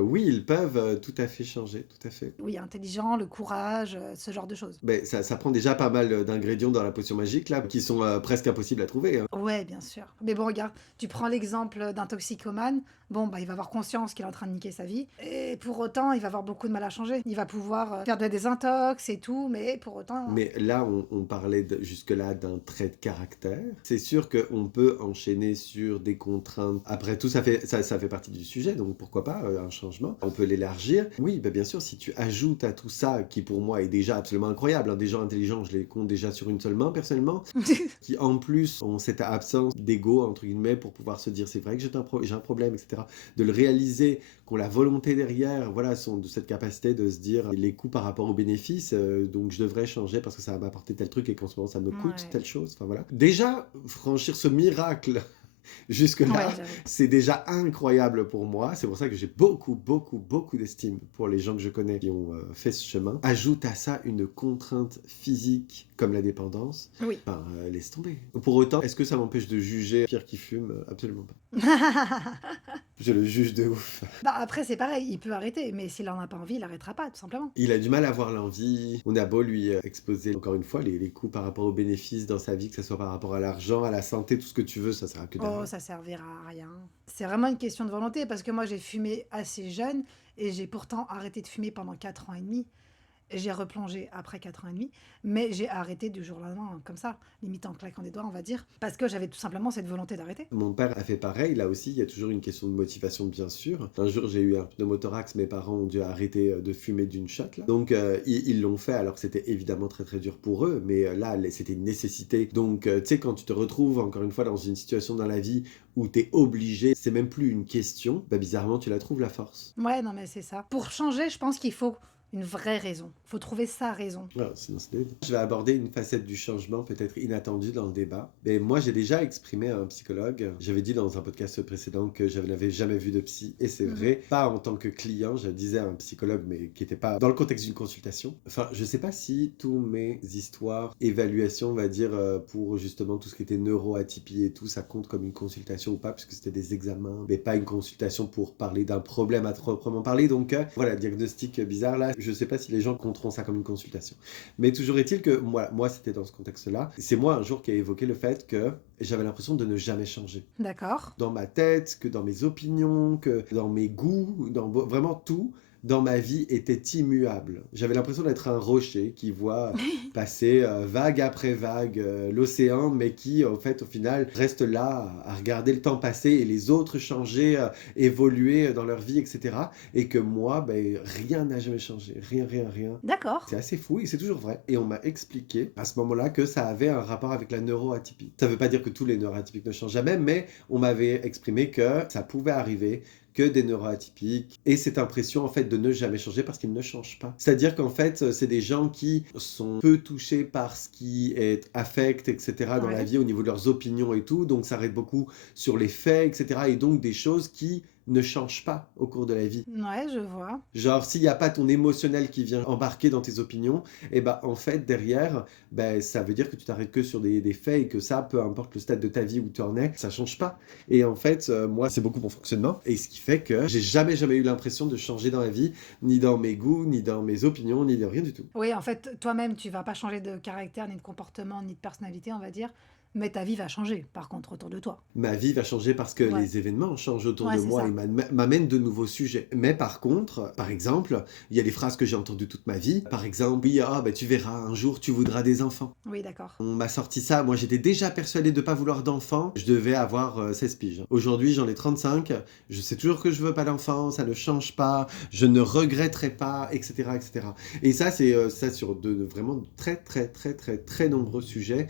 oui, ils peuvent tout à fait changer, tout à fait. Oui, intelligent, le courage, ce genre de choses. Ça prend déjà pas mal d'ingrédients dans la potion magique, là, qui sont presque impossibles à trouver. Hein. Ouais, bien sûr. Mais bon, regarde, tu prends l'exemple d'un toxicomane, bon, bah, il va avoir conscience qu'il est en train de niquer sa vie, et pour autant, il va avoir beaucoup de mal à changer. Il va pouvoir faire des désintox et tout, mais pour autant... Mais là, on parlait jusque-là d'un trait de caractère. C'est sûr qu'on peut enchaîner sur des contraintes. Après tout, ça fait partie du sujet, donc pourquoi pas un changement. On peut l'élargir. Oui, bien sûr, si tu ajoutes à tout ça, qui pour moi est déjà absolument incroyable, hein, des gens intelligents, je les compte déjà sur une seule main, personnellement, qui en plus ont cette absence d'ego, entre guillemets, pour pouvoir se dire c'est vrai que j'ai un problème, etc. De le réaliser, qu'on la volonté derrière, voilà, de cette capacité de se dire les coûts par rapport aux bénéfices, donc je devrais changer parce que ça va m'apporter tel truc et qu'en ce moment ça me coûte Ouais. telle chose. Enfin voilà. Déjà, franchir ce miracle jusque-là, Ouais, j'avoue. c'est déjà incroyable pour moi. C'est pour ça que j'ai beaucoup, beaucoup, beaucoup d'estime pour les gens que je connais qui ont fait ce chemin. Ajoute à ça une contrainte physique comme la dépendance. Oui. Enfin, laisse tomber. Pour autant, est-ce que ça m'empêche de juger Pierre qui fume? Absolument pas. Je le juge de ouf. Bah après, c'est pareil, il peut arrêter, mais s'il en a pas envie, il arrêtera pas, tout simplement. Il a du mal à avoir l'envie. On a beau lui exposer, encore une fois, les coûts par rapport aux bénéfices dans sa vie, que ce soit par rapport à l'argent, à la santé, tout ce que tu veux, ça sert à que dalle. Oh, ça servira à rien. C'est vraiment une question de volonté, parce que moi, j'ai fumé assez jeune, et j'ai pourtant arrêté de fumer pendant 4 ans et demi. J'ai replongé après 4 ans et demi, mais j'ai arrêté du jour au lendemain, comme ça, limite en claquant des doigts, on va dire, parce que j'avais tout simplement cette volonté d'arrêter. Mon père a fait pareil, là aussi, il y a toujours une question de motivation, bien sûr. Un jour, j'ai eu un pneumothorax, mes parents ont dû arrêter de fumer d'une shot, là. Donc, ils l'ont fait, alors que c'était évidemment très très dur pour eux, mais là, c'était une nécessité. Donc, tu sais, quand tu te retrouves, encore une fois, dans une situation dans la vie où tu es obligé, c'est même plus une question, bizarrement, tu la trouves la force. Ouais, non, mais c'est ça. Pour changer, je pense qu'il faut une vraie raison. Faut trouver sa raison. Ah, sinon, c'est nul. Je vais aborder une facette du changement peut-être inattendue dans le débat. Mais moi, j'ai déjà exprimé à un psychologue. J'avais dit dans un podcast précédent que je n'avais jamais vu de psy. Et c'est vrai, pas en tant que client, je disais à un psychologue, mais qui n'était pas dans le contexte d'une consultation. Enfin, je sais pas si tous mes histoires, évaluations, on va dire, pour justement tout ce qui était neuroatypie et tout, ça compte comme une consultation ou pas, puisque c'était des examens, mais pas une consultation pour parler d'un problème à proprement parler. Donc, voilà, diagnostic bizarre là. Je sais pas si les gens compteront ça comme une consultation. Mais toujours est-il que moi c'était dans ce contexte-là. C'est moi un jour qui a évoqué le fait que j'avais l'impression de ne jamais changer. D'accord. Dans ma tête, que dans mes opinions, que dans mes goûts, dans vraiment tout, dans ma vie était immuable. J'avais l'impression d'être un rocher qui voit passer vague après vague l'océan, mais qui, en fait, au final, reste là à regarder le temps passer et les autres changer, évoluer dans leur vie, etc. Et que moi, rien n'a jamais changé. Rien, rien, rien. D'accord. C'est assez fou et c'est toujours vrai. Et on m'a expliqué à ce moment-là que ça avait un rapport avec la neuroatypie. Ça ne veut pas dire que tous les neuroatypiques ne changent jamais, mais on m'avait exprimé que ça pouvait arriver que des neuroatypiques et cette impression en fait de ne jamais changer parce qu'ils ne changent pas. C'est-à-dire qu'en fait, c'est des gens qui sont peu touchés par ce qui est affect, etc. dans la Ouais. vie au niveau de leurs opinions et tout, donc ça s'arrête beaucoup sur les faits, etc. Et donc des choses qui ne changent pas au cours de la vie. Ouais, je vois. Genre, s'il y a pas ton émotionnel qui vient embarquer dans tes opinions, et ben en fait, derrière, ça veut dire que tu t'arrêtes que sur des faits et que ça, peu importe le stade de ta vie où tu en es, ça change pas. Et en fait, moi, c'est beaucoup mon fonctionnement. Et ce qui fait que j'ai jamais eu l'impression de changer dans la vie, ni dans mes goûts, ni dans mes opinions, ni de rien du tout. Oui, en fait, toi-même, tu vas pas changer de caractère, ni de comportement, ni de personnalité, on va dire, mais ta vie va changer, par contre, autour de toi. Ma vie va changer parce que Ouais, les événements changent autour ouais, de c'est moi et ça. m'amènent de nouveaux sujets. Mais par contre, par exemple, il y a des phrases que j'ai entendues toute ma vie. Par exemple, oui, ah, tu verras, un jour, tu voudras des enfants. Oui, d'accord. On m'a sorti ça, moi j'étais déjà persuadé de ne pas vouloir d'enfant, je devais avoir 16 piges. Aujourd'hui j'en ai 35, je sais toujours que je veux pas d'enfant, ça ne change pas, je ne regretterai pas, etc. etc. Et ça c'est ça sur vraiment très très très très très nombreux sujets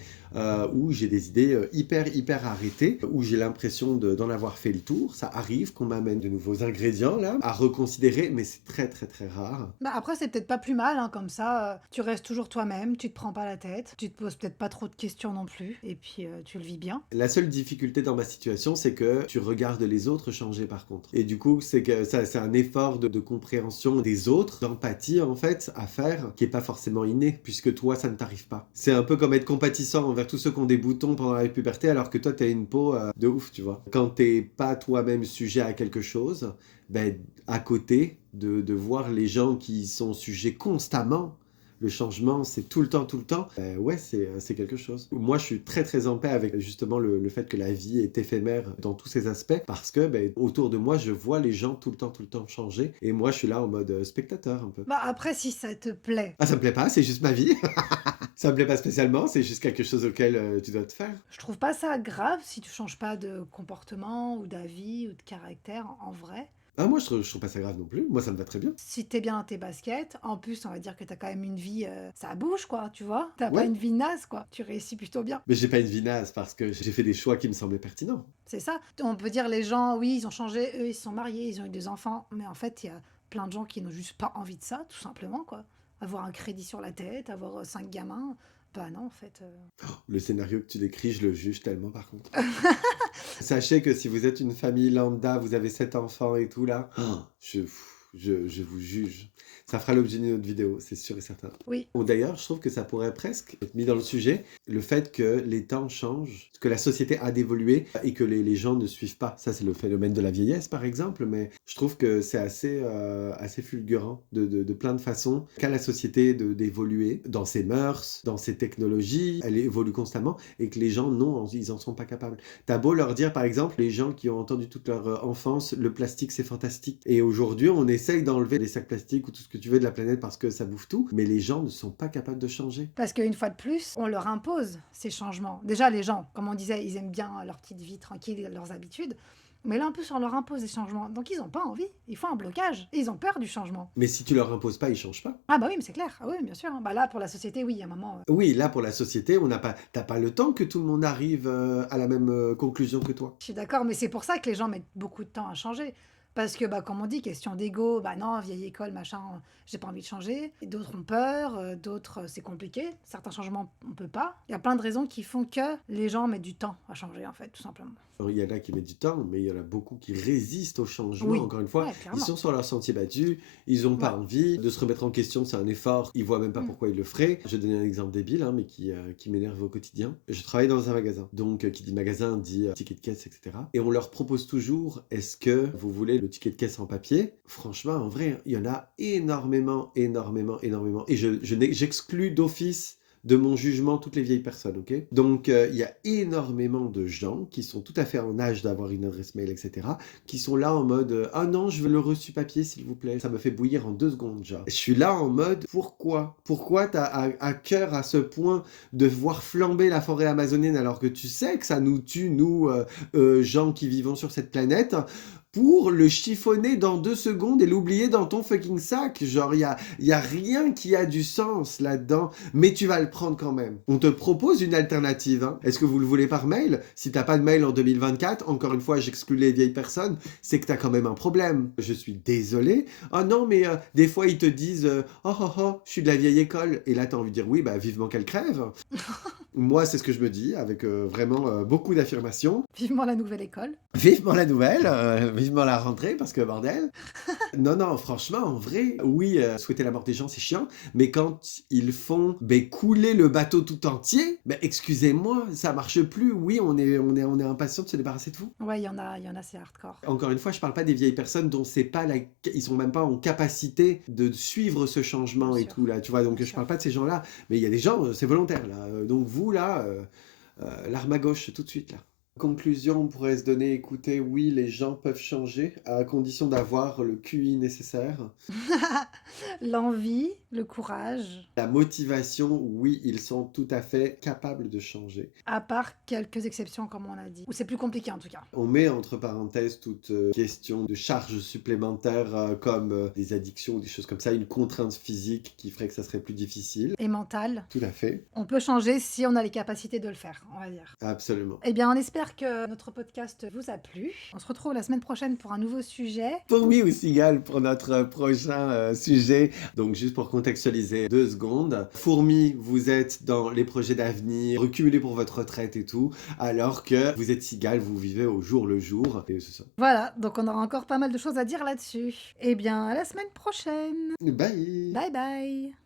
où j'ai des idées hyper arrêtées, où j'ai l'impression d'en avoir fait le tour, ça arrive qu'on m'amène de nouveaux ingrédients là, à reconsidérer, mais c'est très très très rare. Bah, après, c'est peut-être pas plus mal, hein, comme ça, tu restes toujours toi-même, tu te prends pas la tête, tu te poses peut-être pas trop de questions non plus, et puis tu le vis bien. La seule difficulté dans ma situation, c'est que tu regardes les autres changer par contre. Et du coup, c'est que ça, c'est un effort de compréhension des autres, d'empathie en fait, à faire, qui est pas forcément inné, puisque toi, ça ne t'arrive pas. C'est un peu comme être compatissant envers tous ceux qui ont des boutons pendant la puberté, alors que toi, t'as une peau de ouf, tu vois. Quand t'es pas toi-même sujet à quelque chose, à côté de voir les gens qui sont sujets constamment, le changement, c'est tout le temps. Ouais, c'est quelque chose. Moi, je suis très, très en paix avec justement le fait que la vie est éphémère dans tous ses aspects parce que autour de moi, je vois les gens tout le temps changer et moi, je suis là en mode spectateur un peu. Bah, après, si ça te plaît, Ah, ça me plaît pas, c'est juste ma vie. Ça me plaît pas spécialement, c'est juste quelque chose auquel tu dois te faire. je trouve pas ça grave si tu changes pas de comportement ou d'avis ou de caractère en vrai. Ah, moi, je trouve pas ça grave non plus. Moi, ça me va très bien. Si t'es bien dans tes baskets, en plus, on va dire que t'as quand même une vie, ça bouge quoi, tu vois? T'as pas Ouais, une vie naze quoi, tu réussis plutôt bien. mais j'ai pas une vie naze parce que j'ai fait des choix qui me semblaient pertinents. C'est ça. On peut dire les gens, oui, ils ont changé, eux, ils se sont mariés, ils ont eu des enfants, mais en fait, il y a plein de gens qui n'ont juste pas envie de ça, tout simplement quoi. Avoir un crédit sur la tête, avoir 5 gamins, bah non, en fait. Le scénario que tu décris, je le juge tellement par contre. Sachez que si vous êtes une famille lambda, vous avez 7 enfants et tout là, je vous juge. Ça fera l'objet d'une autre vidéo, c'est sûr et certain. Oui, Bon, d'ailleurs, je trouve que ça pourrait presque être mis dans le sujet, le fait que les temps changent, que la société a d'évoluer et que les gens ne suivent pas. Ça, c'est le phénomène de la vieillesse, par exemple, mais je trouve que c'est assez fulgurant de plein de façons qu'a la société d'évoluer dans ses mœurs, dans ses technologies, elle évolue constamment et que les gens, non, ils en sont pas capables. T'as beau leur dire, par exemple, les gens qui ont entendu toute leur enfance, le plastique, c'est fantastique. Et aujourd'hui, on essaye d'enlever les sacs plastiques ou tout ce que tu veux de la planète parce que ça bouffe tout, mais les gens ne sont pas capables de changer. parce qu'une fois de plus, on leur impose ces changements. Déjà, les gens, comme on disait, ils aiment bien leur petite vie tranquille, leurs habitudes. Mais là, en plus, on leur impose des changements. Donc, ils n'ont pas envie. Ils font un blocage. Et ils ont peur du changement. Mais si tu leur imposes pas, ils changent pas. Ah bah oui, mais c'est clair. Ah oui, bien sûr. Bah là, pour la société, oui, il y a un moment. Oui, là, pour la société, t'as pas le temps que tout le monde arrive à la même conclusion que toi. Je suis d'accord, mais c'est pour ça que les gens mettent beaucoup de temps à changer. Parce que, bah, comme on dit, question d'ego, bah non, vieille école, machin, j'ai pas envie de changer. Et d'autres ont peur, d'autres, c'est compliqué. Certains changements, on peut pas. Il y a plein de raisons qui font que les gens mettent du temps à changer, en fait, tout simplement. Alors, il y en a qui mettent du temps, mais il y en a beaucoup qui résistent au changement. Oui, Encore une fois, ouais, ils clairement. sont sur leur sentier battu, ils ont Ouais. pas envie de se remettre en question, c'est un effort, ils voient même pas Mm. pourquoi ils le feraient. Je vais donner un exemple débile, hein, mais qui m'énerve au quotidien. Je travaille dans un magasin, donc qui dit magasin dit ticket de caisse, etc. Et on leur propose toujours, est-ce que vous voulez le ticket de caisse en papier? Franchement, en vrai, il y en a énormément. Et j'exclus d'office de mon jugement toutes les vieilles personnes, ok? Donc, il y a énormément de gens qui sont tout à fait en âge d'avoir une adresse mail, etc., qui sont là en mode ah non, je veux le reçu papier, s'il vous plaît. Ça me fait bouillir en 2 secondes, genre. Je suis là en mode pourquoi? Pourquoi t'as à cœur à ce point de voir flamber la forêt amazonienne alors que tu sais que ça nous tue, nous, gens qui vivons sur cette planète? pour le chiffonner dans 2 secondes et l'oublier dans ton fucking sac. Genre, il y a rien qui a du sens là-dedans, mais tu vas le prendre quand même. On te propose une alternative, hein. Est-ce que vous le voulez par mail? Si t'as pas de mail en 2024, encore une fois, j'exclus les vieilles personnes, c'est que t'as quand même un problème. Je suis désolé. Oh non, mais des fois, ils te disent oh, oh, oh, je suis de la vieille école. Et là, t'as envie de dire oui, bah vivement qu'elle crève. Moi, c'est ce que je me dis, avec vraiment beaucoup d'affirmations. Vivement la nouvelle école. Vivement la nouvelle, vivement la rentrée, parce que bordel. Non, non, franchement, en vrai, oui, souhaiter la mort des gens, c'est chiant, mais quand ils font couler le bateau tout entier, excusez-moi, ça marche plus. Oui, on est impatient de se débarrasser de vous. Ouais, il y en a, c'est hardcore. Encore une fois, je parle pas des vieilles personnes dont c'est pas ils sont même pas en capacité de suivre ce changement Bien et sûr, tout, là, tu vois, donc bien je parle sûr. pas de ces gens-là, mais il y a des gens, c'est volontaire, là. Donc vous, là, l'arme à gauche, tout de suite, là. Conclusion, on pourrait se donner, écoutez, oui, les gens peuvent changer, à condition d'avoir le QI nécessaire. L'envie, le courage, La motivation, oui, ils sont tout à fait capables de changer. à part quelques exceptions, comme on l'a dit. Ou c'est plus compliqué en tout cas. On met entre parenthèses toute question de charges supplémentaires comme des addictions ou des choses comme ça, une contrainte physique qui ferait que ça serait plus difficile. Et mental, Tout à fait, on peut changer si on a les capacités de le faire, on va dire. absolument. Eh bien, on espère que notre podcast vous a plu. On se retrouve la semaine prochaine pour un nouveau sujet. Fourmi ou cigale pour notre prochain sujet. Donc juste pour contextualiser 2 secondes. Fourmi, vous êtes dans les projets d'avenir, recumulez pour votre retraite et tout, alors que vous êtes cigale, vous vivez au jour le jour. Et c'est ça. Voilà, donc on aura encore pas mal de choses à dire là-dessus. Eh bien, à la semaine prochaine. Bye! Bye bye.